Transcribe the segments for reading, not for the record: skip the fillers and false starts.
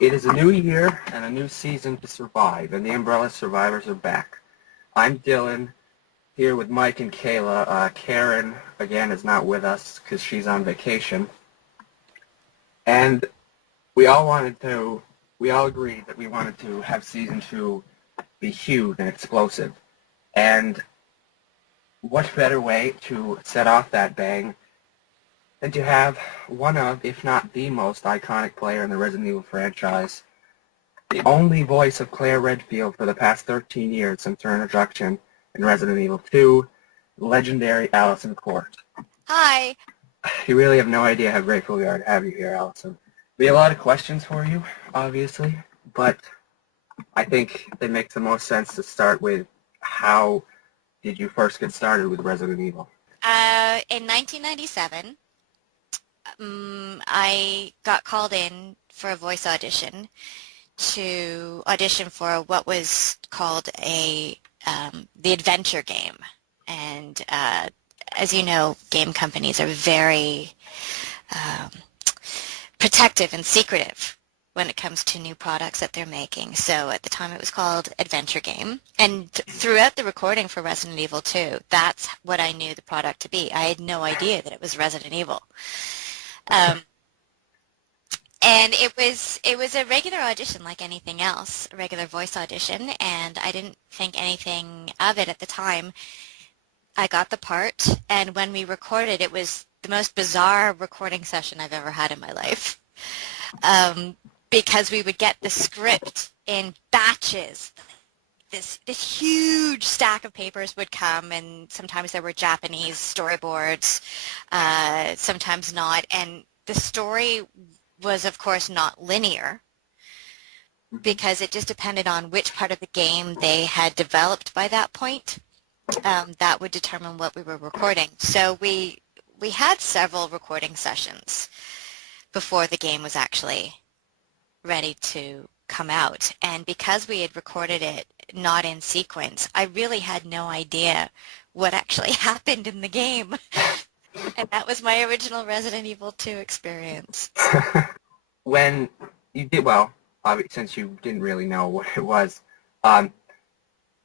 It is a new year and a new season to survive, and the Umbrella Survivors are back. I'm Dylan, here with Mike and Kayla. Karen, again, is not with us because she's on vacation. And we all agreed that we wanted to have Season 2 be huge and explosive. And what better way to set off that bang than to have one of, if not the most iconic player in the Resident Evil franchise, the only voice of Claire Redfield for the past 13 years since her introduction in Resident Evil 2, legendary AlysonIsClaire. Hi. You really have no idea how grateful we are to have you here, Alyson. We have a lot of questions for you, obviously, but I think it makes the most sense to start with how did you first get started with Resident Evil? In 1997, I got called in for a voice audition to audition for what was called the adventure game. And as you know, game companies are very protective and secretive when it comes to new products that they're making. So at the time it was called Adventure Game. And throughout the recording for Resident Evil 2, that's what I knew the product to be. I had no idea that it was Resident Evil. And it was a regular audition like anything else, a regular voice audition, and I didn't think anything of it at the time. I got the part, and when we recorded, it was the most bizarre recording session I've ever had in my life. Because we would get the script in batches. This huge stack of papers would come, and sometimes there were Japanese storyboards, sometimes not. And the story was, of course, not linear because it just depended on which part of the game they had developed by that point. That would determine what we were recording. So we had several recording sessions before the game was actually ready to come out. And because we had recorded it not in sequence, I really had no idea what actually happened in the game. And that was my original Resident Evil 2 experience. When you did, since you didn't really know what it was,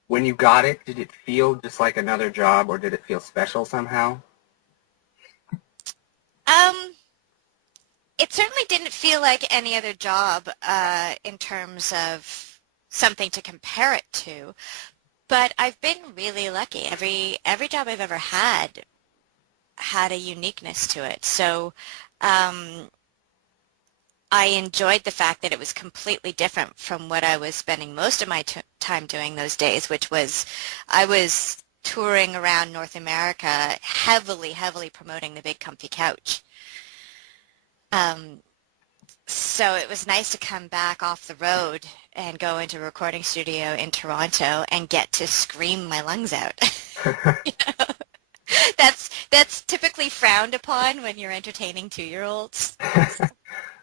when you got it, did it feel just like another job, or did it feel special somehow? It certainly didn't feel like any other job in terms of something to compare it to, but I've been really lucky. Every job I've ever had a uniqueness to it. So I enjoyed the fact that it was completely different from what I was spending most of my time doing those days, which was I was touring around North America heavily promoting the Big Comfy Couch. So it was nice to come back off the road and go into a recording studio in Toronto and get to scream my lungs out. You know? That's typically frowned upon when you're entertaining 2-year-olds.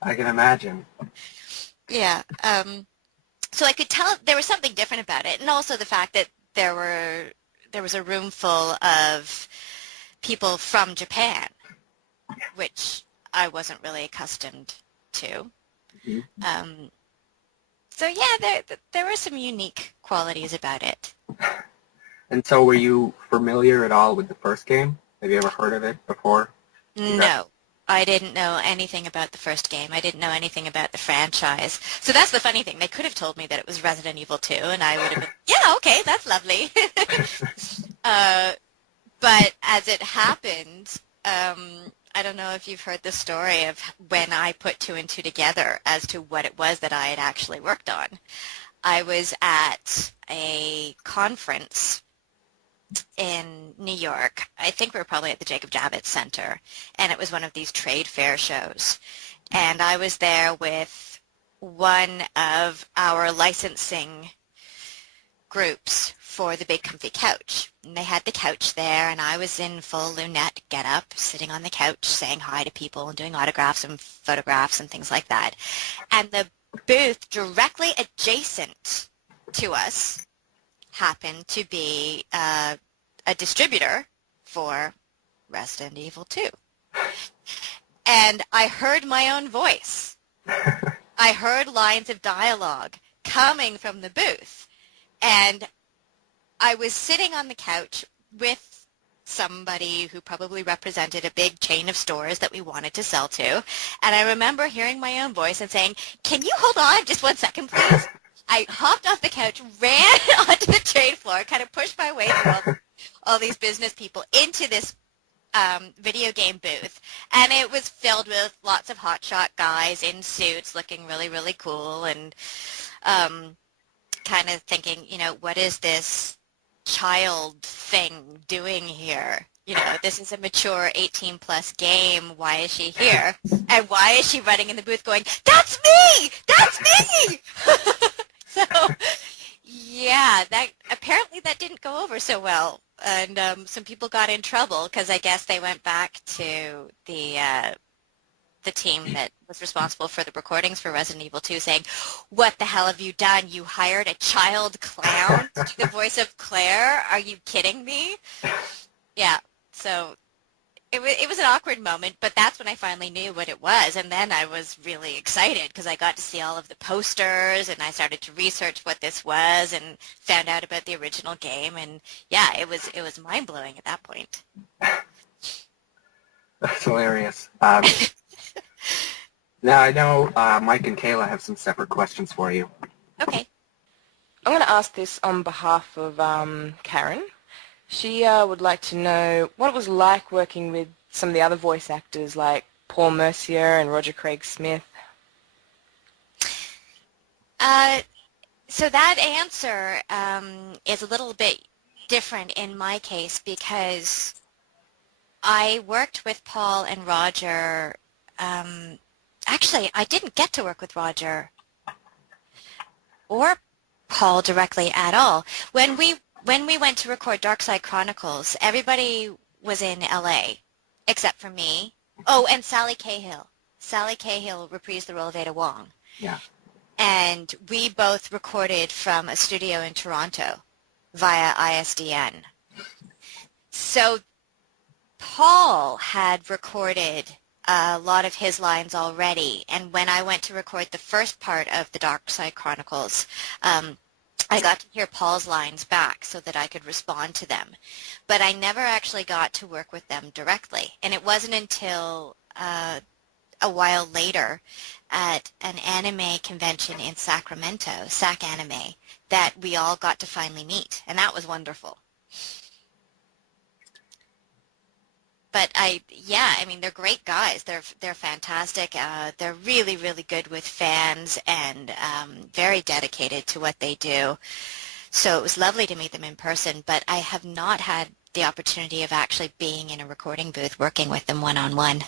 I can imagine. Yeah. So I could tell there was something different about it, and also the fact that there was a room full of people from Japan, which I wasn't really accustomed to. Mm-hmm. So yeah, there were some unique qualities about it. And so were you familiar at all with the first game? Have you ever heard of it before? No, I didn't know anything about the first game. I didn't know anything about the franchise. So that's the funny thing. They could have told me that it was Resident Evil 2, and I would have been, yeah, okay, that's lovely. But as it happened, I don't know if you've heard the story of when I put 2 and 2 together as to what it was that I had actually worked on. I was at a conference in New York. I think we were probably at the Jacob Javits Center, and it was one of these trade fair shows. And I was there with one of our licensing groups for the Big Comfy Couch. And they had the couch there, and I was in full lunette getup, sitting on the couch, saying hi to people and doing autographs and photographs and things like that. And the booth directly adjacent to us happened to be a distributor for Resident Evil 2. And I heard my own voice. I I heard lines of dialogue coming from the booth. And I was sitting on the couch with somebody who probably represented a big chain of stores that we wanted to sell to. And I remember hearing my own voice and saying, "Can you hold on just 1 second, please?" I hopped off the couch, ran onto the trade floor, kind of pushed my way through all these business people into this video game booth. And it was filled with lots of hotshot guys in suits looking really, really cool and kind of thinking, what is this child thing doing here? This is a mature 18-plus game. Why is she here? And why is she running in the booth going, "That's me! That's me!" So, yeah, apparently that didn't go over so well. And some people got in trouble because I guess they went back to the team that was responsible for the recordings for Resident Evil 2 saying, "What the hell have you done? You hired a child clown to do the voice of Claire? Are you kidding me?" Yeah, so it was an awkward moment, but that's when I finally knew what it was, and then I was really excited because I got to see all of the posters, and I started to research what this was and found out about the original game, and yeah, it was mind-blowing at that point. That's hilarious. Now I know Mike and Kayla have some separate questions for you. Okay. I'm going to ask this on behalf of Karen. She would like to know what it was like working with some of the other voice actors like Paul Mercier and Roger Craig Smith. So that answer is a little bit different in my case because I worked with Paul and Roger. Actually, I didn't get to work with Roger or Paul directly at all. When we went to record Darkside Chronicles, everybody was in LA except for me. Oh, and Sally Cahill. Sally Cahill reprised the role of Ada Wong. Yeah. And we both recorded from a studio in Toronto via ISDN. So Paul had recorded a lot of his lines already, and when I went to record the first part of the Darkside Chronicles, I got to hear Paul's lines back so that I could respond to them. But I never actually got to work with them directly, and it wasn't until a while later at an anime convention in Sacramento, SAC Anime, that we all got to finally meet, and that was wonderful. But they're great guys. They're fantastic. They're really, really good with fans and very dedicated to what they do. So it was lovely to meet them in person, but I have not had the opportunity of actually being in a recording booth working with them one-on-one.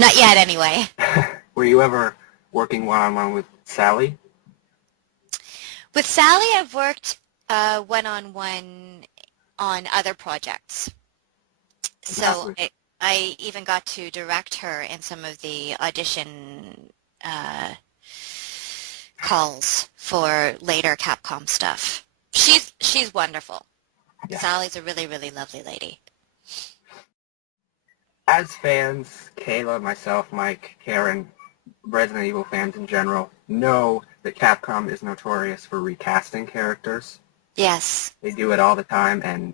Not yet, anyway. Were you ever working one-on-one with Sally? With Sally, I've worked one-on-one on other projects. So I even got to direct her in some of the audition calls for later Capcom stuff. She's wonderful. Yeah. Sally's a really, really lovely lady. As fans, Kayla, myself, Mike, Karen, Resident Evil fans in general, know that Capcom is notorious for recasting characters. Yes. They do it all the time, and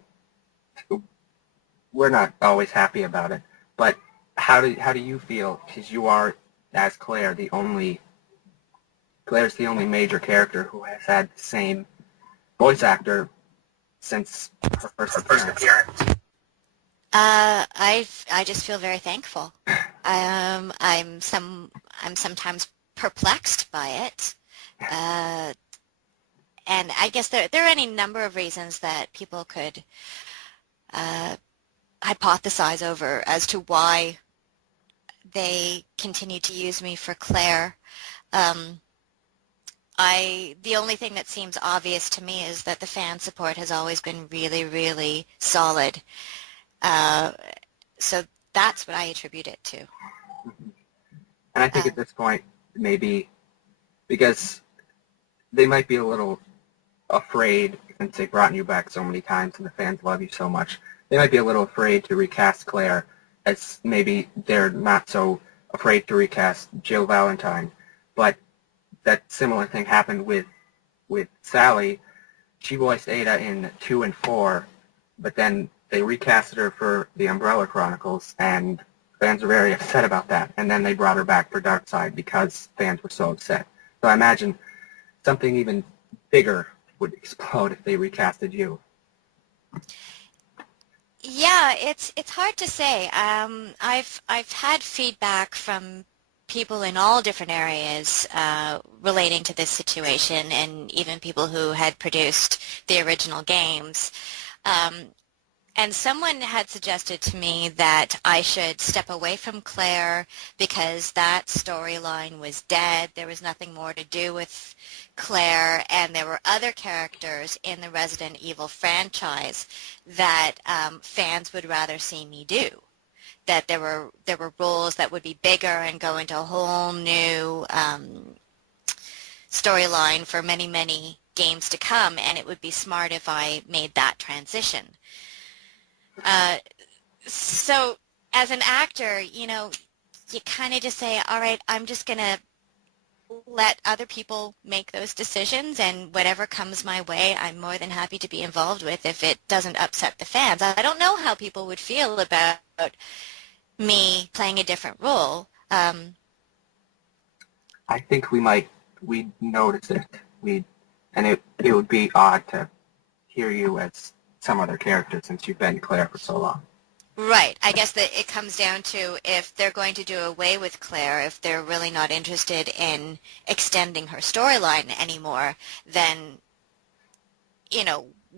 we're not always happy about it. But how do you feel? Because you are, as Claire, Claire's the only major character who has had the same voice actor since her first appearance. I just feel very thankful. I'm sometimes perplexed by it, and I guess there are any number of reasons that people could hypothesize over as to why they continue to use me for Claire. The only thing that seems obvious to me is that the fan support has always been really, really solid. So that's what I attribute it to. And I think at this point, maybe because they might be a little afraid, since they've brought you back so many times and the fans love you so much, they might be a little afraid to recast Claire, as maybe they're not so afraid to recast Jill Valentine. But that similar thing happened with Sally. She voiced Ada in 2 and 4, but then they recasted her for the Umbrella Chronicles, and fans were very upset about that. And then they brought her back for Darkseid because fans were so upset. So I imagine something even bigger would explode if they recasted you. Yeah, it's hard to say. I've had feedback from people in all different areas relating to this situation, and even people who had produced the original games. And someone had suggested to me that I should step away from Claire because that storyline was dead. There was nothing more to do with Claire, and there were other characters in the Resident Evil franchise that fans would rather see me do. That there were roles that would be bigger and go into a whole new storyline for many, many games to come, and it would be smart if I made that transition. So as an actor, you kind of just say, all right, I'm just going to let other people make those decisions, and whatever comes my way, I'm more than happy to be involved with if it doesn't upset the fans. I don't know how people would feel about me playing a different role. I think we'd notice it. And it would be odd to hear you as some other character since you've been Claire for so long. Right. I guess that it comes down to if they're going to do away with Claire, if they're really not interested in extending her storyline anymore, then,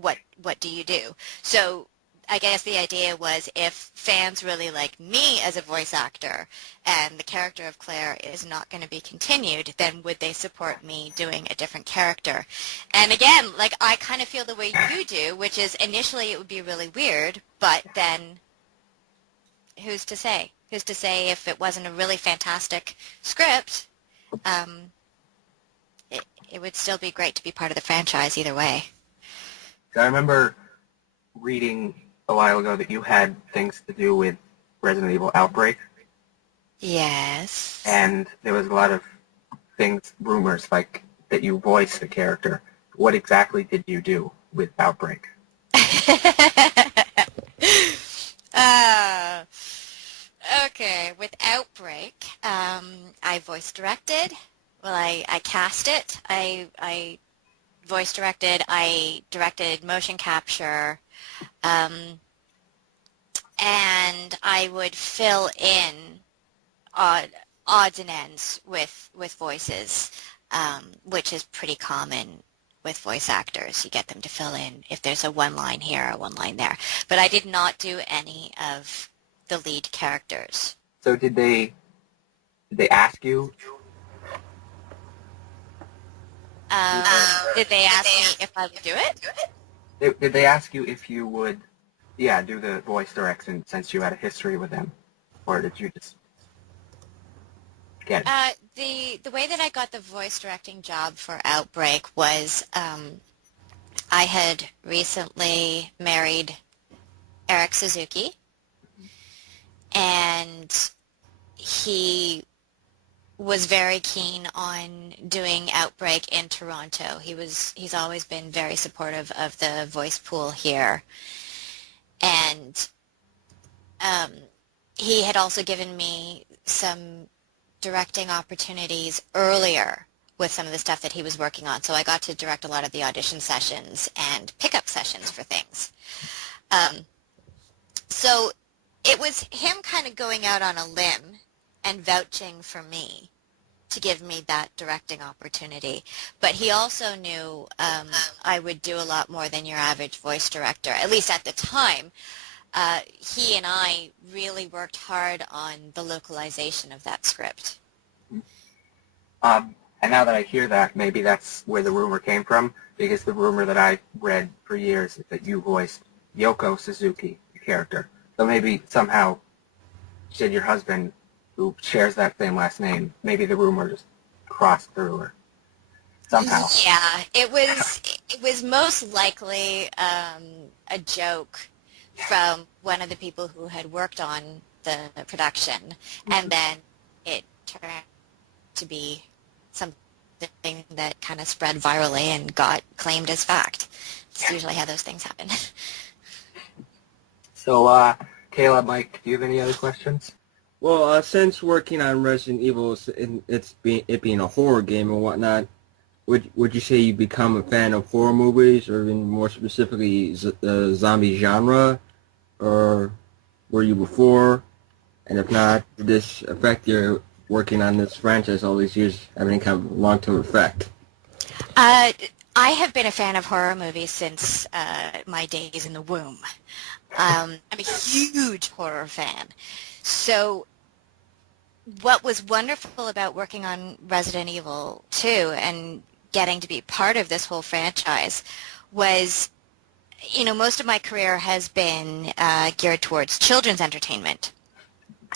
what do you do? So I guess the idea was if fans really like me as a voice actor and the character of Claire is not going to be continued, then would they support me doing a different character? And again, I kind of feel the way you do, which is initially it would be really weird, but then who's to say? Who's to say if it wasn't a really fantastic script, it would still be great to be part of the franchise either way. I remember reading a while ago that you had things to do with Resident Evil Outbreak. Yes. And there was a lot of rumors like that you voiced the character. What exactly did you do with Outbreak? Okay, with Outbreak, I voice directed. Well, I cast it. I voice directed. I directed motion capture. And I would fill in odds and ends with voices, which is pretty common with voice actors. You get them to fill in if there's a one line here or one line there. But I did not do any of the lead characters. So did they ask you? Did they ask me if I would do it? Did they ask you if you would, do the voice direction since you had a history with them, or did you just get it? The way that I got the voice directing job for Outbreak was I had recently married Eric Suzuki, and he was very keen on doing Outbreak in Toronto. He's always been very supportive of the voice pool here. And he had also given me some directing opportunities earlier with some of the stuff that he was working on. So I got to direct a lot of the audition sessions and pickup sessions for things. So it was him kind of going out on a limb and vouching for me to give me that directing opportunity. But he also knew I would do a lot more than your average voice director, at least at the time. He and I really worked hard on the localization of that script. And now that I hear that, maybe that's where the rumor came from, because the rumor that I read for years is that you voiced Yoko Suzuki, the character. So maybe somehow you said your husband, who shares that same last name, maybe the rumor just crossed through her somehow. Yeah, it was most likely a joke from one of the people who had worked on the production, and then it turned out to be something something that kind of spread virally and got claimed as fact. It's usually how those things happen. So, Kayla, Mike, do you have any other questions? Well, since working on Resident Evil, it being a horror game and whatnot, would you say you become a fan of horror movies, or even more specifically, the zombie genre, or were you before? And if not, did this affect your working on this franchise all these years, have any kind of long-term effect? I have been a fan of horror movies since my days in the womb. I'm a huge horror fan. So what was wonderful about working on Resident Evil 2 and getting to be part of this whole franchise was, most of my career has been geared towards children's entertainment.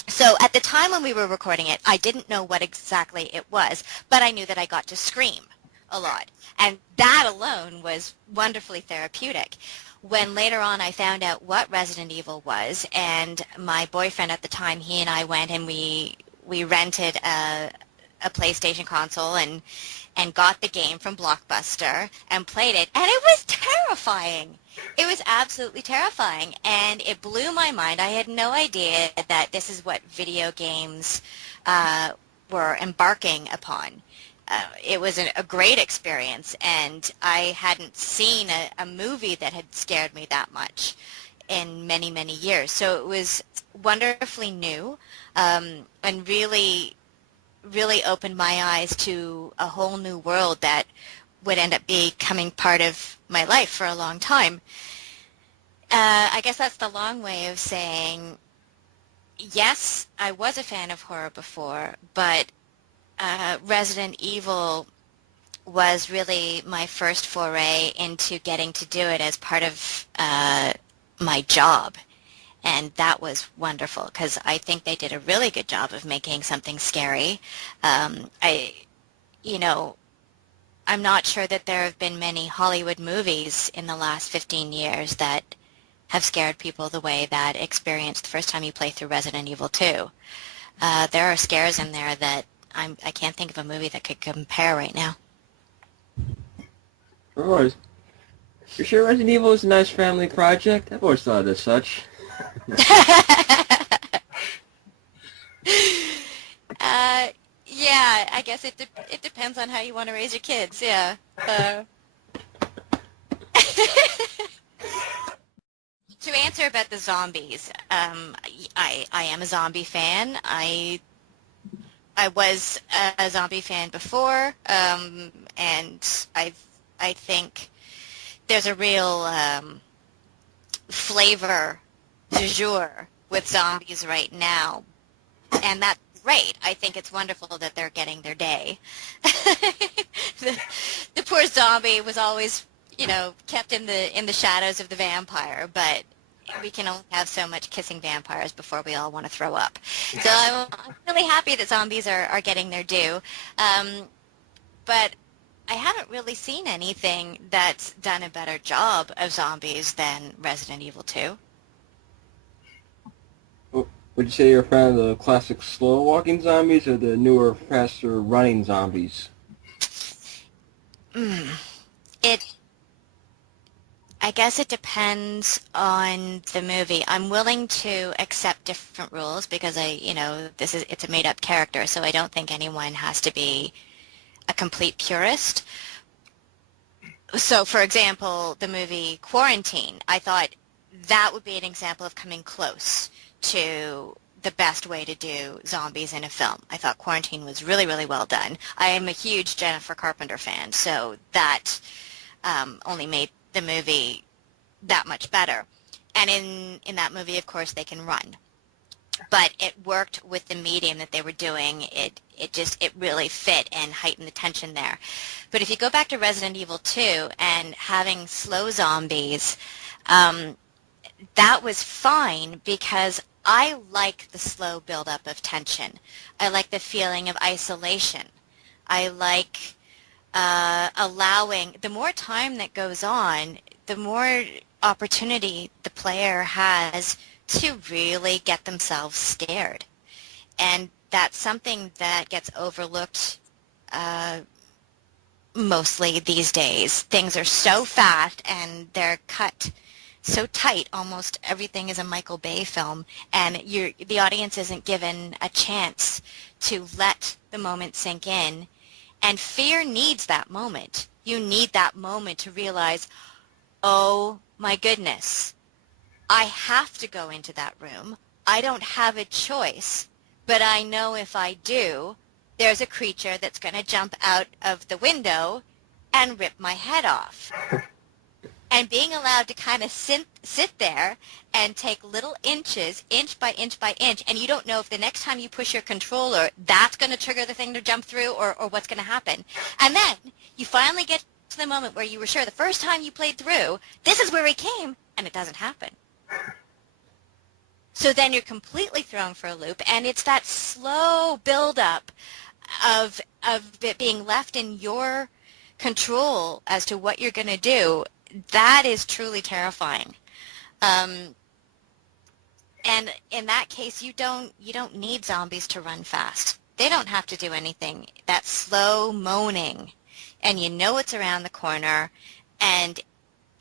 So at the time when we were recording it, I didn't know what exactly it was, but I knew that I got to scream a lot. And that alone was wonderfully therapeutic. When later on I found out what Resident Evil was, and my boyfriend at the time, he and I went and we rented a PlayStation console and got the game from Blockbuster and played it, and it was terrifying. It was absolutely terrifying, and it blew my mind. I had no idea that this is what video games were embarking upon. It was a great experience, and I hadn't seen a movie that had scared me that much in many, many years. So it was wonderfully new, and really, really opened my eyes to a whole new world that would end up becoming part of my life for a long time. I guess that's the long way of saying, yes, I was a fan of horror before, but Resident Evil was really my first foray into getting to do it as part of my job. And that was wonderful because I think they did a really good job of making something scary. I'm not sure that there have been many Hollywood movies in the last 15 years that have scared people the way that experience the first time you play through Resident Evil 2. There are scares in there that I can't think of a movie that could compare right now. Of course. You're sure Resident Evil is a nice family project? I've always thought it as such. Yeah, I guess it depends on how you want to raise your kids, yeah. To answer about the zombies, I am a zombie fan. I was a zombie fan before, and I think there's a real flavor du jour with zombies right now, and that's great. I think it's wonderful that they're getting their day. The poor zombie was always, kept in the shadows of the vampire, but we can only have so much kissing vampires before we all want to throw up. So I'm really happy that zombies are getting their due. But I haven't really seen anything that's done a better job of zombies than Resident Evil 2. Would you say you're a fan of the classic slow-walking zombies or the newer, faster running zombies? I guess it depends on the movie. I'm willing to accept different rules because it's a made-up character, so I don't think anyone has to be a complete purist. So, for example, the movie Quarantine, I thought that would be an example of coming close to the best way to do zombies in a film. I thought Quarantine was really, really well done. I am a huge Jennifer Carpenter fan, so that only made the movie that much better. And in that movie, of course, they can run. But it worked with the medium that they were doing. It really fit and heightened the tension there. But if you go back to Resident Evil 2 and having slow zombies, that was fine because I like the slow buildup of tension. I like the feeling of isolation. I like allowing, the more time that goes on, the more opportunity the player has to really get themselves scared. And that's something that gets overlooked mostly these days. Things are so fast and they're cut so tight. Almost everything is a Michael Bay film, and the audience isn't given a chance to let the moment sink in. And fear needs that moment. You need that moment to realize, oh my goodness, I have to go into that room. I don't have a choice, but I know if I do, there's a creature that's going to jump out of the window and rip my head off. And being allowed to kind of sit there and take little inches, inch by inch by inch, and you don't know if the next time you push your controller, that's going to trigger the thing to jump through or what's going to happen. And then you finally get to the moment where you were sure the first time you played through, this is where he came, and it doesn't happen. So then you're completely thrown for a loop, and it's that slow build-up of it being left in your control as to what you're going to do. That is truly terrifying. And in that case, you don't need zombies to run fast. They don't have to do anything. That slow moaning, and you know it's around the corner, and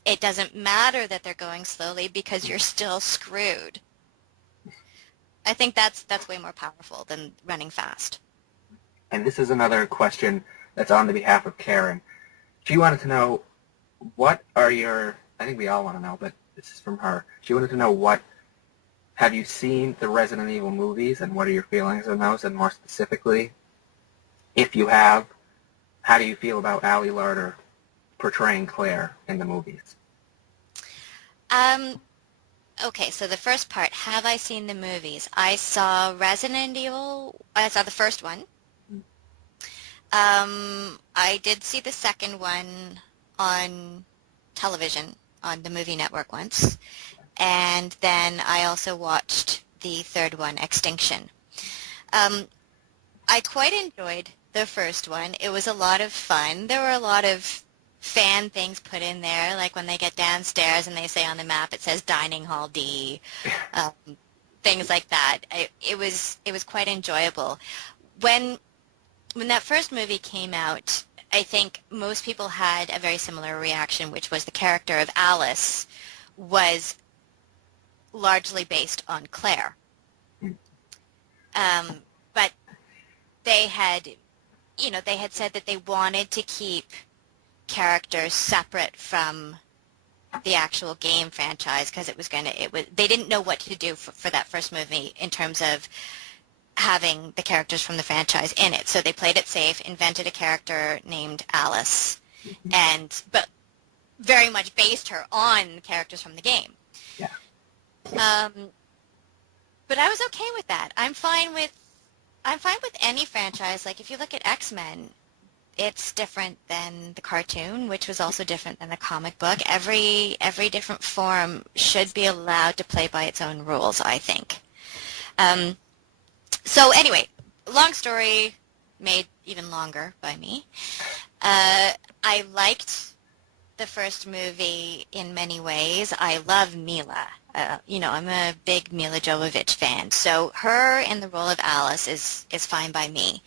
it doesn't matter that they're going slowly because you're still screwed. I think that's way more powerful than running fast. And this is another question that's on the behalf of Karen. She wanted to know, what are your, I think we all want to know, but this is from her. She wanted to know, have you seen the Resident Evil movies, and what are your feelings on those? And more specifically, if you have, how do you feel about Ali Larter portraying Claire in the movies? Okay, so the first part, have I seen the movies? I saw Resident Evil, I saw the first one. I did see the second one on television, on the movie network once. And then I also watched the third one, Extinction. I quite enjoyed the first one. It was a lot of fun. There were a lot of fan things put in there, like when they get downstairs and they say on the map it says Dining Hall D, things like that. It was quite enjoyable. When that first movie came out, I think most people had a very similar reaction, which was the character of Alice was largely based on Claire. But they had said that they wanted to keep characters separate from the actual game franchise because they didn't know what to do for that first movie in terms of having the characters from the franchise in it. So they played it safe, invented a character named Alice, but very much based her on the characters from the game. Yeah. But I was okay with that. I'm fine with any franchise. Like if you look at X-Men, it's different than the cartoon, which was also different than the comic book. Every different form should be allowed to play by its own rules, I think. So anyway, long story made even longer by me. I liked the first movie in many ways. I love Mila. I'm a big Mila Jovovich fan. So her in the role of Alice is fine by me.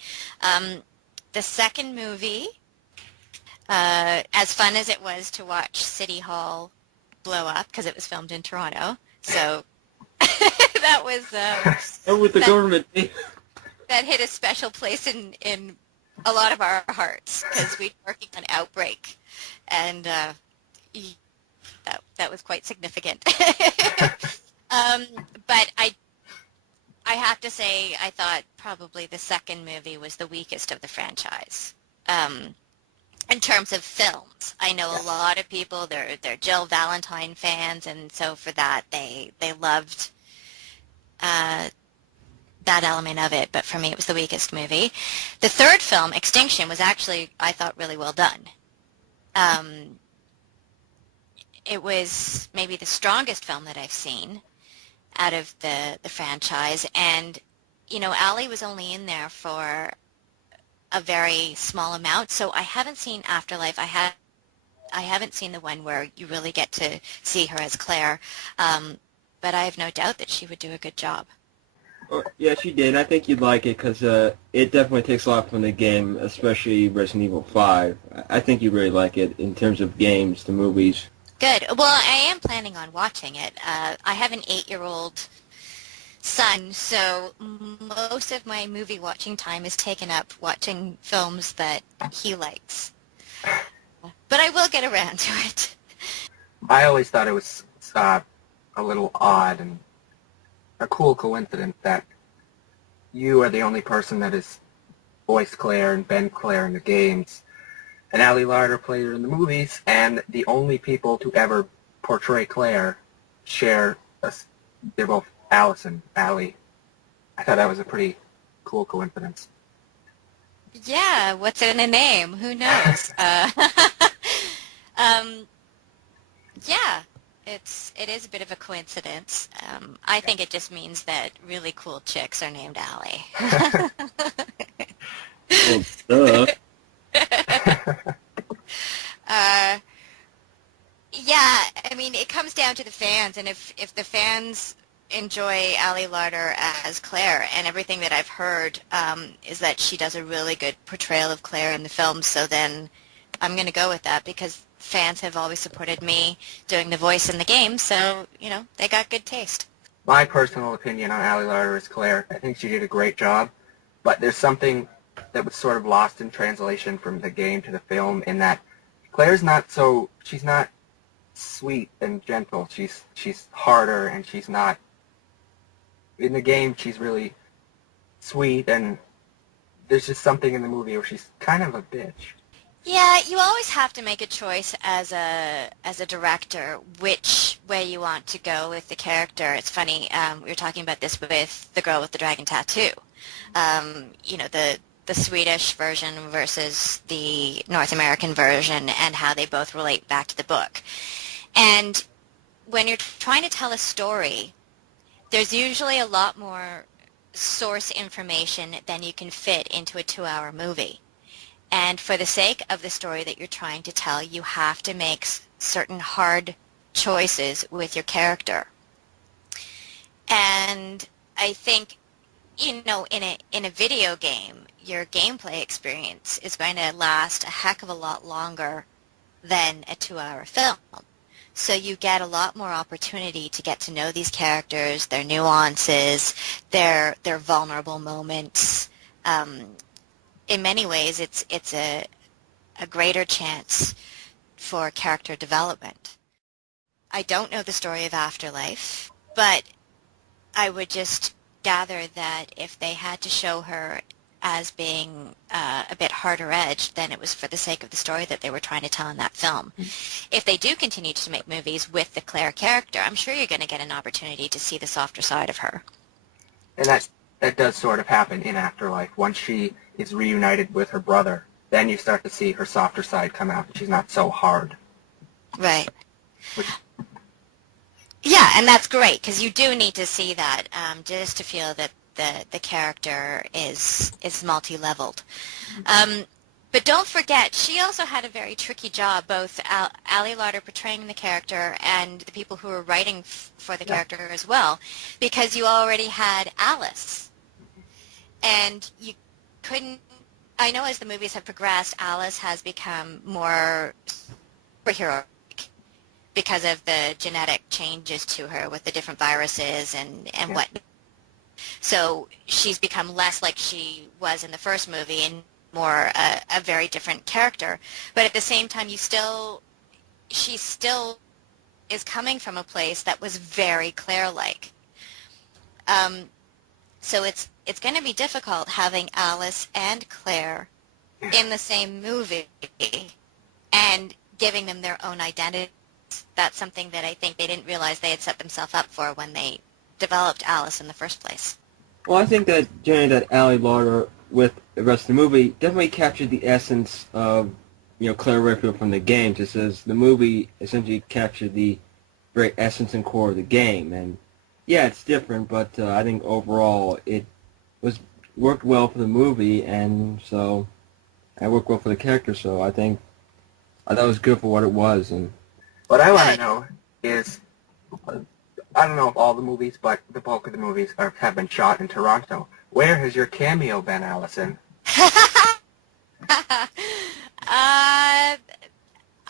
The second movie, as fun as it was to watch City Hall blow up, because it was filmed in Toronto, so that was... with the government. That hit a special place in a lot of our hearts, because we were working on Outbreak, and that was quite significant. But I have to say, I thought probably the second movie was the weakest of the franchise. In terms of films, I know a lot of people, they're Jill Valentine fans, and so for that, they loved that element of it, but for me it was the weakest movie. The third film, Extinction, was actually, I thought, really well done. It was maybe the strongest film that I've seen out of the franchise, and Ali was only in there for a very small amount, so I haven't seen Afterlife. I haven't seen the one where you really get to see her as Claire, but I have no doubt that she would do a good job. Yeah, she did. I think you'd like it because it definitely takes a lot from the game, especially Resident Evil 5. I think you'd really like it in terms of games to movies. Good. Well, I am planning on watching it. I have an 8-year-old son, so most of my movie watching time is taken up watching films that he likes. But I will get around to it. I always thought it was a little odd and a cool coincidence that you are the only person that has voiced Claire and been Claire in the games, and Ally Larder played her in the movies, and the only people to ever portray Claire share they're both Alyson, Ally. I thought that was a pretty cool coincidence. Yeah, what's in a name? Who knows? Yeah, it is a bit of a coincidence. I think it just means that really cool chicks are named Ally. Well, duh. Yeah, I mean, it comes down to the fans, and if the fans enjoy Ally Larder as Claire, and everything that I've heard is that she does a really good portrayal of Claire in the film, so then I'm going to go with that because fans have always supported me doing the voice in the game, so, they got good taste. My personal opinion on Ally Larder as Claire, I think she did a great job, but there's something that was sort of lost in translation from the game to the film in that Claire's she's not sweet and gentle. She's harder, and she's not, in the game she's really sweet, and there's just something in the movie where she's kind of a bitch. Yeah, you always have to make a choice as a director which way you want to go with the character. It's funny, we were talking about this with the girl with the dragon tattoo. The Swedish version versus the North American version and how they both relate back to the book. And when you're trying to tell a story, there's usually a lot more source information than you can fit into a 2-hour movie. And for the sake of the story that you're trying to tell, you have to make certain hard choices with your character. And I think, in a video game, your gameplay experience is going to last a heck of a lot longer than a 2-hour film. So you get a lot more opportunity to get to know these characters, their nuances, their vulnerable moments. In many ways, it's a greater chance for character development. I don't know the story of Afterlife, but I would just gather that if they had to show her as being a bit harder edged, then it was for the sake of the story that they were trying to tell in that film. If they do continue to make movies with the Claire character, I'm sure you're going to get an opportunity to see the softer side of her. And that does sort of happen in Afterlife. Once she is reunited with her brother, then you start to see her softer side come out. She's not so hard. Right. Yeah, and that's great, because you do need to see that just to feel that the character is multi-leveled. But don't forget, she also had a very tricky job, both Ally Larder portraying the character and the people who were writing for the character as well, because you already had Alice. And you couldn't, I know as the movies have progressed, Alice has become more superhero because of the genetic changes to her with the different viruses and what. So she's become less like she was in the first movie and more a very different character. But at the same time, she still is coming from a place that was very Claire-like. So it's going to be difficult having Alice and Claire in the same movie and giving them their own identity. That's something that I think they didn't realize they had set themselves up for when they developed Alice in the first place. Well, I think that generally that Ally Larder with the rest of the movie definitely captured the essence of Claire Redfield from the game, just as the movie essentially captured the very essence and core of the game. And yeah, it's different, but I think overall it worked well for the movie, and so it worked well for the character. So I thought it was good for what it was. And what I want to know is, I don't know if all the movies, but the bulk of the movies have been shot in Toronto. Where has your cameo been, Alyson?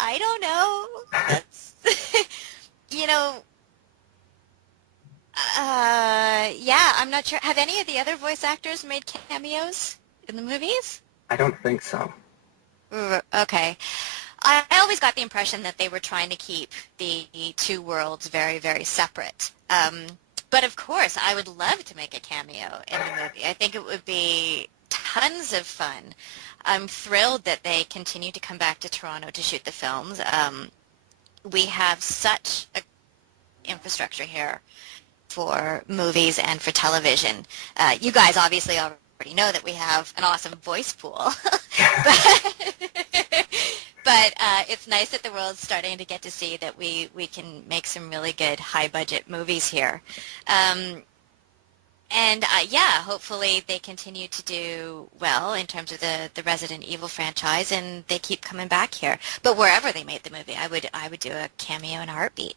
I don't know. That's, you know, yeah, I'm not sure. Have any of the other voice actors made cameos in the movies? I don't think so. Okay. I always got the impression that they were trying to keep the two worlds very, very separate. But of course, I would love to make a cameo in the movie. I think it would be tons of fun. I'm thrilled that they continue to come back to Toronto to shoot the films. We have such a infrastructure here for movies and for television. You guys obviously already know that we have an awesome voice pool. But it's nice that the world's starting to get to see that we can make some really good high-budget movies here. And yeah, hopefully they continue to do well in terms of the Resident Evil franchise, and they keep coming back here. But wherever they made the movie, I would do a cameo in a heartbeat.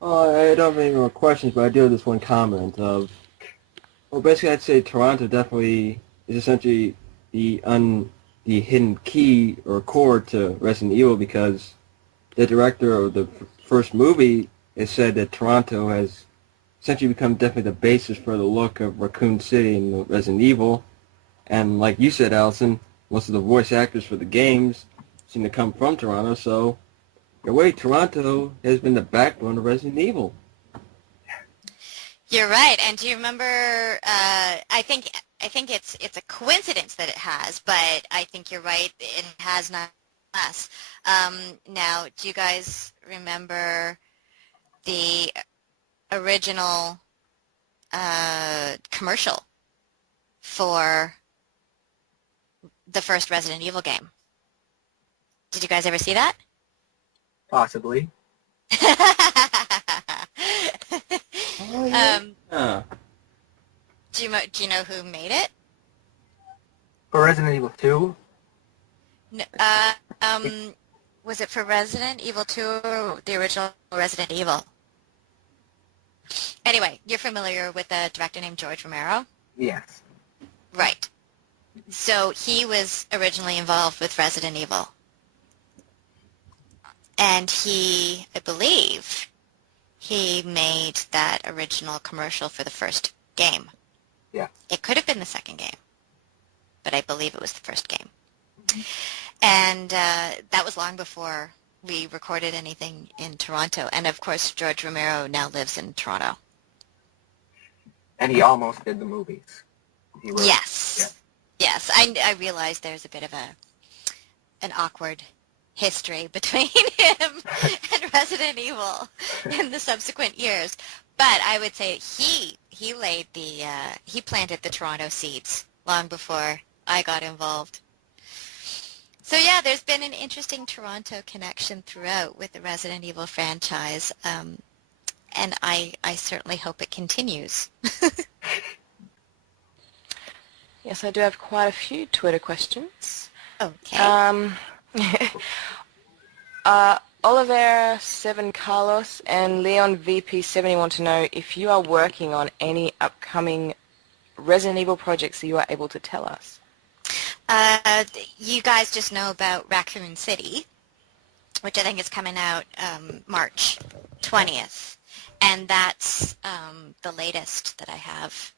I don't have any more questions, but I do have this one comment of, well, basically I'd say Toronto definitely is essentially the hidden key or core to Resident Evil, because the director of the first movie has said that Toronto has essentially become definitely the basis for the look of Raccoon City in Resident Evil. And like you said, Alyson, most of the voice actors for the games seem to come from Toronto, so in a way, Toronto has been the backbone of Resident Evil. You're right. And do you remember? I think it's a coincidence that it has, but I think you're right. It has not less. Now, do you guys remember the original commercial for the first Resident Evil game? Did you guys ever see that? Possibly. Oh, yeah. Do you know who made it? For Resident Evil 2? Was it for Resident Evil 2 or the original Resident Evil? Anyway, you're familiar with a director named George Romero? Yes. Right. So he was originally involved with Resident Evil. And I believe, he made that original commercial for the first game. Yeah. It could have been the second game, but I believe it was the first game. And that was long before we recorded anything in Toronto. And of course, George Romero now lives in Toronto. And he almost did the movies. Yes. Yeah. Yes. I realize there's a bit of an awkward history between him and Resident Evil in the subsequent years. But I would say he planted the Toronto seeds long before I got involved. So yeah, there's been an interesting Toronto connection throughout with the Resident Evil franchise, and I certainly hope it continues. Yes, I do have quite a few Twitter questions. Okay. Oliver 7 Carlos and Leon VP70 want to know if you are working on any upcoming Resident Evil projects that you are able to tell us. You guys just know about Raccoon City, which I think is coming out March 20th, and that's the latest that I have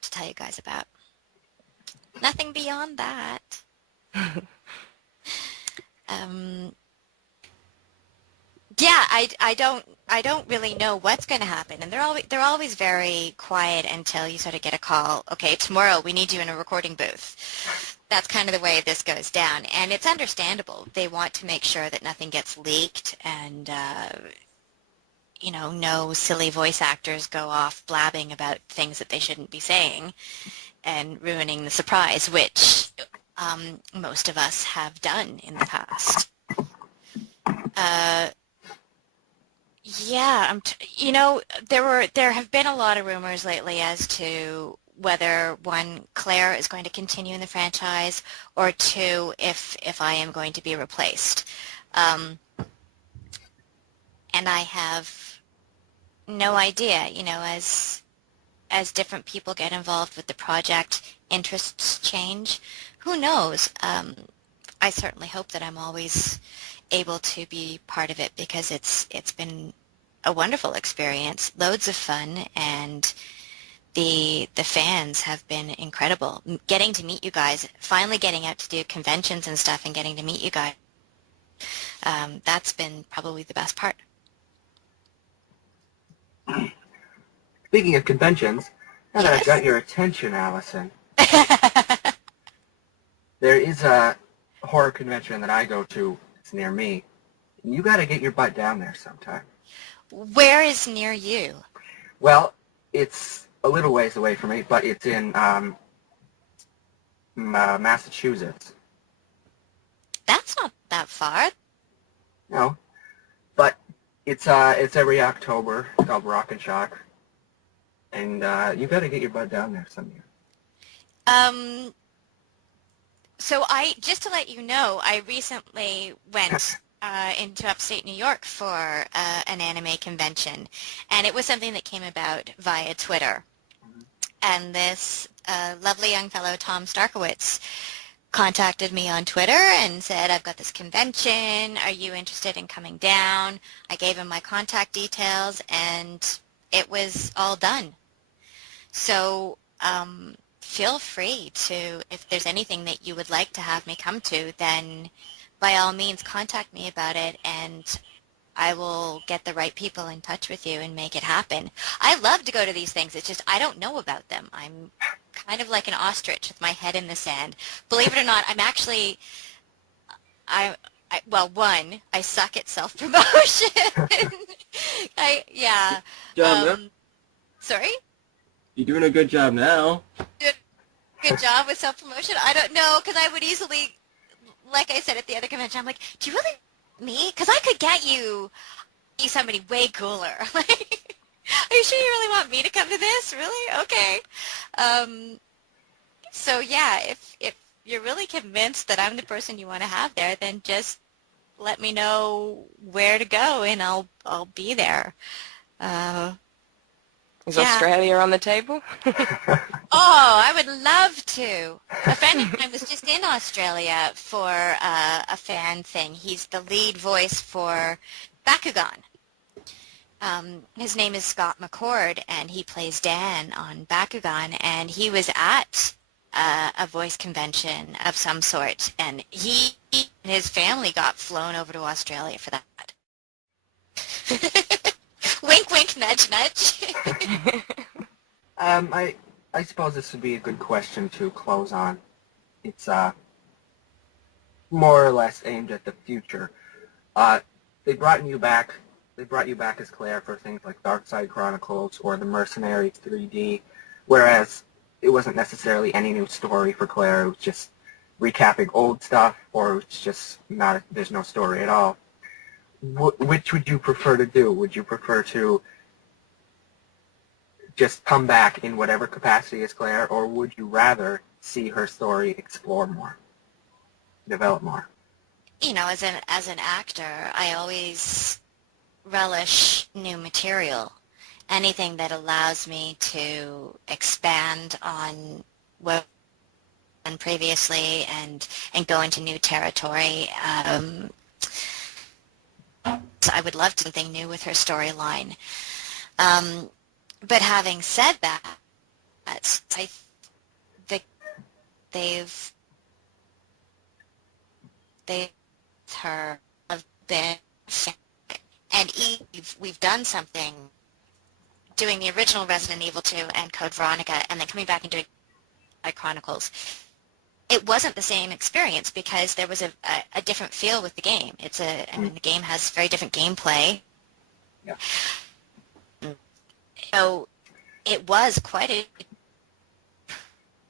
to tell you guys about. Nothing beyond that. Yeah, I don't really know what's going to happen, and they're always very quiet until you sort of get a call. Okay, tomorrow we need you in a recording booth. That's kind of the way this goes down, and it's understandable. They want to make sure that nothing gets leaked, and no silly voice actors go off blabbing about things that they shouldn't be saying, and ruining the surprise, which most of us have done in the past. Yeah, there have been a lot of rumors lately as to whether, one, Claire is going to continue in the franchise, or two, if I am going to be replaced. And I have no idea, as different people get involved with the project, interests change. Who knows? I certainly hope that I'm always able to be part of it because it's been a wonderful experience, loads of fun, and the fans have been incredible. Getting to meet you guys, finally getting out to do conventions and stuff, and getting to meet you guys, that's been probably the best part. Speaking of conventions, now that I've Yes. got your attention, Alyson, there is a horror convention that I go to. It's near me. You got to get your butt down there sometime. Where is near you? Well, it's a little ways away from me, but it's in Massachusetts. That's not that far. No, but it's every October. It's called Rock and Shock, and you got to get your butt down there someday. So just to let you know, I recently went into upstate New York for an anime convention, and it was something that came about via Twitter. And this lovely young fellow, Tom Starkowitz, contacted me on Twitter and said, I've got this convention. Are you interested in coming down? I gave him my contact details, and it was all done. So feel free to, if there's anything that you would like to have me come to, then by all means contact me about it, and I will get the right people in touch with you and make it happen. I love to go to these things. It's just I don't know about them. I'm kind of like an ostrich with my head in the sand. Believe it or not, I'm actually, well, one, I suck at self-promotion. Yeah. Job, Sorry? you're doing a good job now. Good job with self-promotion? I don't know, because I would easily, like I said at the other convention, I'm like, do you really me? Because I could get you somebody way cooler. Like, are you sure you really want me to come to this? Really? Okay. So yeah, if you're really convinced that I'm the person you want to have there, then just let me know where to go, and I'll be there. Is Yeah. Australia on the table? Oh, I would love to. A friend of mine was just in Australia for a fan thing. He's the lead voice for Bakugan. His name is Scott McCord, and he plays Dan on Bakugan, and he was at a voice convention of some sort, and he and his family got flown over to Australia for that. Wink, wink, nudge, nudge. I suppose this would be a good question to close on. It's more or less aimed at the future. They brought you back as Claire for things like Dark Side Chronicles or The Mercenaries 3D, whereas it wasn't necessarily any new story for Claire. It was just recapping old stuff, or it's just not. There's no story at all. Which would you prefer to do? Would you prefer to just come back in whatever capacity as Claire, or would you rather see her story explore more, develop more? As an actor, I always relish new material. Anything that allows me to expand on what I've done previously and go into new territory. So I would love something new with her storyline. But having said that, I think they've her have been, and Eve, we've done something, doing the original Resident Evil 2 and Code Veronica, and then coming back and doing Chronicles. It wasn't the same experience because there was a different feel with the game. The game has very different gameplay. Yeah. So it was quite a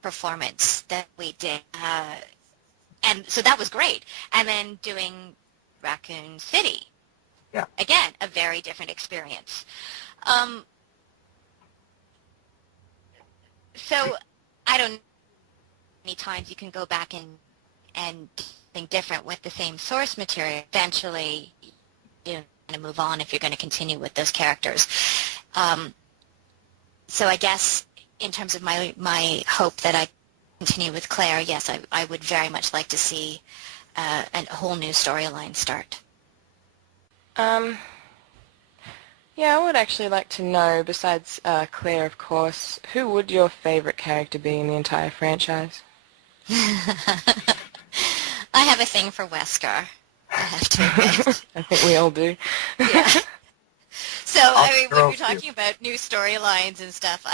performance that we did, and so that was great. And then doing Raccoon City, yeah, again, a very different experience. So I don't know how many times you can go back and do something different with the same source material. Eventually, you're going to move on if you're going to continue with those characters. So I guess in terms of my hope that I continue with Claire, yes, I would very much like to see a whole new storyline start. Yeah, I would actually like to know, besides Claire, of course, who would your favorite character be in the entire franchise? I have a thing for Wesker, I have to admit. I think we all do. Yeah. So, I'll I mean, when throw you're talking about new storylines and stuff,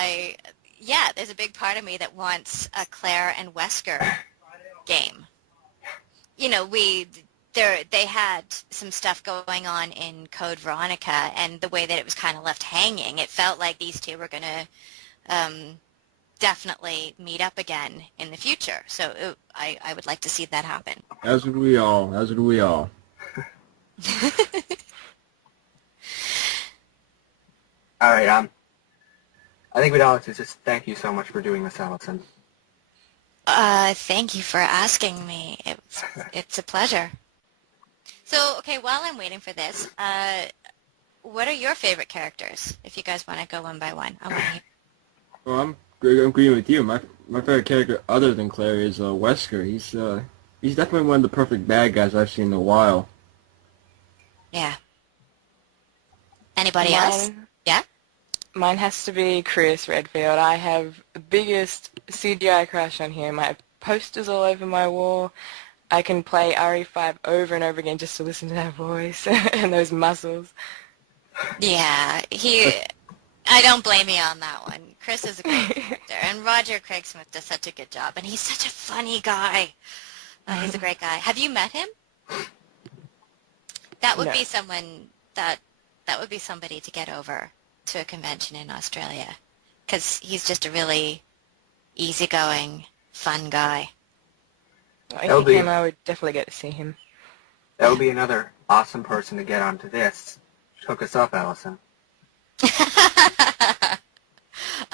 there's a big part of me that wants a Claire and Wesker game. You know, they had some stuff going on in Code Veronica, and the way that it was kind of left hanging, it felt like these two were going to definitely meet up again in the future. So I would like to see that happen. As would we all. As would we all. All right. I think we'd all like to just thank you so much for doing this, Alyson. Thank you for asking me. It's a pleasure. So, okay, while I'm waiting for this, what are your favorite characters? If you guys want to go one by one, I want to hear. Well, I'm agreeing with you. My favorite character other than Claire is Wesker. He's definitely one of the perfect bad guys I've seen in a while. Yeah. Anybody else? Yeah? Mine has to be Chris Redfield. I have the biggest CGI crush on him. I have posters all over my wall. I can play RE5 over and over again just to listen to that voice and those muscles. Yeah, I don't blame you on that one. Chris is a great character, and Roger Craig Smith does such a good job, and he's such a funny guy. He's a great guy. Have you met him? That would be someone that would be somebody to get over to a convention in Australia, because he's just a really easygoing, fun guy. If he came, I would definitely get to see him. That would be another awesome person to get onto this. Hook us up, Alyson.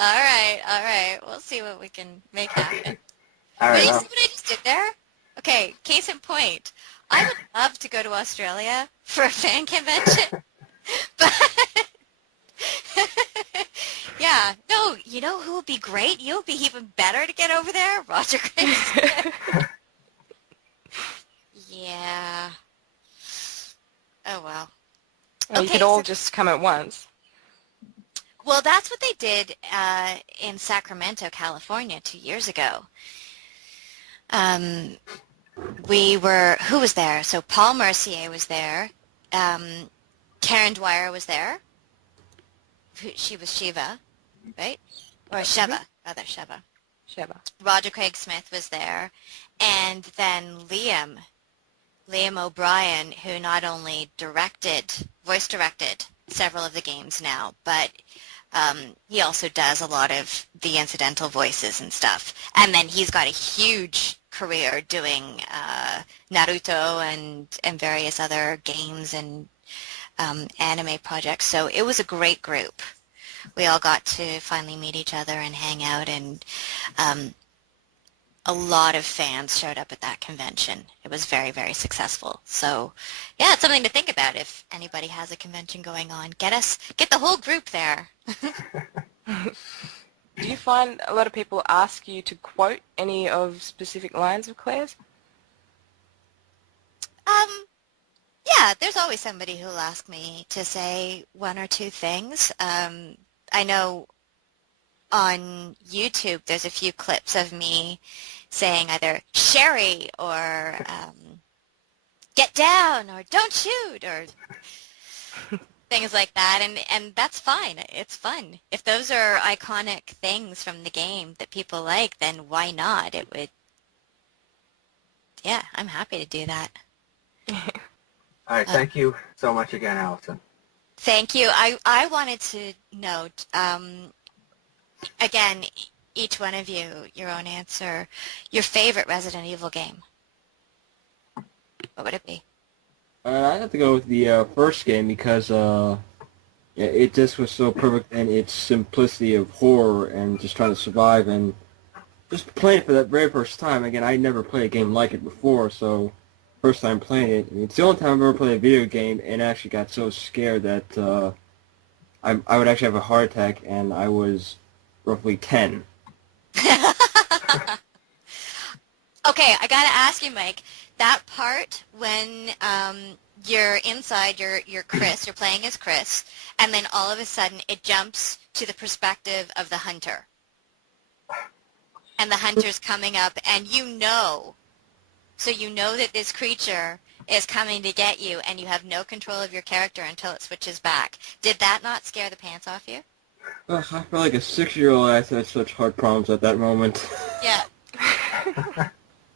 All right. We'll see what we can make happen. All right. But you see what I just did there? Okay, case in point. I would love to go to Australia for a fan convention, but yeah, no, you know who would be great? You would be even better to get over there? Roger Craig. Yeah. Oh, well. Well, you could all just come at once. Well, that's what they did in Sacramento, California 2 years ago. Who was there? So Paul Mercier was there. Karen Dwyer was there. She was Shiva, right? Or Sheva, rather, Sheva. Roger Craig Smith was there. And then Liam O'Brien, who not only voice directed several of the games now, but he also does a lot of the incidental voices and stuff. And then he's got a huge career doing Naruto and various other games and anime projects. So it was a great group. We all got to finally meet each other and hang out, and a lot of fans showed up at that convention. It was very, very successful. So, yeah, it's something to think about if anybody has a convention going on. Get the whole group there. Do you find a lot of people ask you to quote any of specific lines of Claire's? Yeah, there's always somebody who'll ask me to say one or two things. I know on YouTube there's a few clips of me saying either Sherry or get down or don't shoot or things like that, and that's fine. It's fun. If those are iconic things from the game that people like, then why not? Yeah, I'm happy to do that. All right. Thank you so much again, Alyson. Thank you. I wanted to note, again, each one of you, your own answer, your favorite Resident Evil game. What would it be? I'd have to go with the first game because it just was so perfect in its simplicity of horror and just trying to survive, and just playing it for that very first time. Again, I never played a game like it before, so first time playing it. It's the only time I've ever played a video game and actually got so scared that I would actually have a heart attack, and I was roughly 10. Okay, I gotta ask you, Mike, that part when you're inside, you're Chris, you're playing as Chris, and then all of a sudden it jumps to the perspective of the hunter. And the hunter's coming up, and so you know that this creature is coming to get you, and you have no control of your character until it switches back. Did that not scare the pants off you? Ugh, I felt like a 6-year-old. I had such hard problems at that moment. Yeah.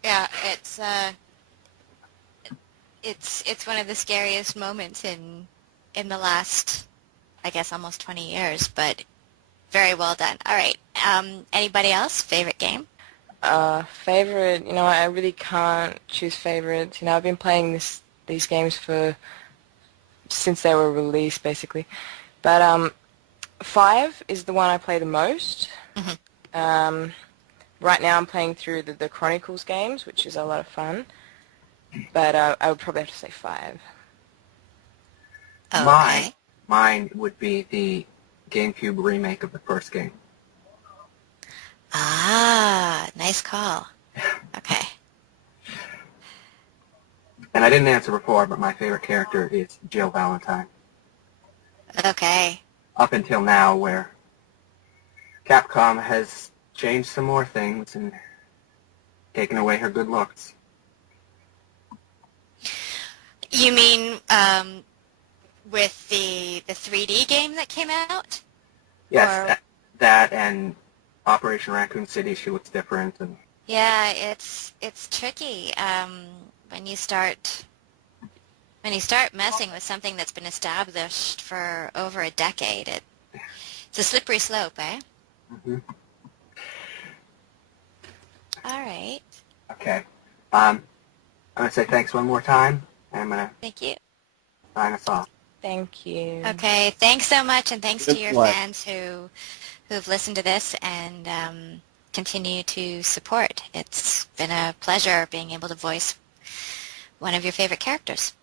Yeah, it's one of the scariest moments in the last, I guess, almost 20 years, but very well done. All right. Anybody else? Favorite game? Favorite, I really can't choose favorites. I've been playing these games since they were released, basically. But 5 is the one I play the most. Mm-hmm. Right now I'm playing through the Chronicles games, which is a lot of fun. But I would probably have to say 5. Okay. Mine would be the GameCube remake of the first game. Ah, nice call. Okay. And I didn't answer before, but my favorite character is Jill Valentine. Okay. Up until now, where Capcom has changed some more things and taken away her good looks. You mean with the 3D game that came out? Yes, Or... that and Operation Raccoon City, she looks different. And Yeah, it's tricky when you start messing with something that's been established for over a decade. It's a slippery slope, eh? Mm-hmm. All right. Okay. I'm going to say thanks one more time, and I'm going to Thank you. sign us off. Thank you. Okay, thanks so much, and thanks to Good your luck. fans who've listened to this and continue to support. It's been a pleasure being able to voice one of your favorite characters.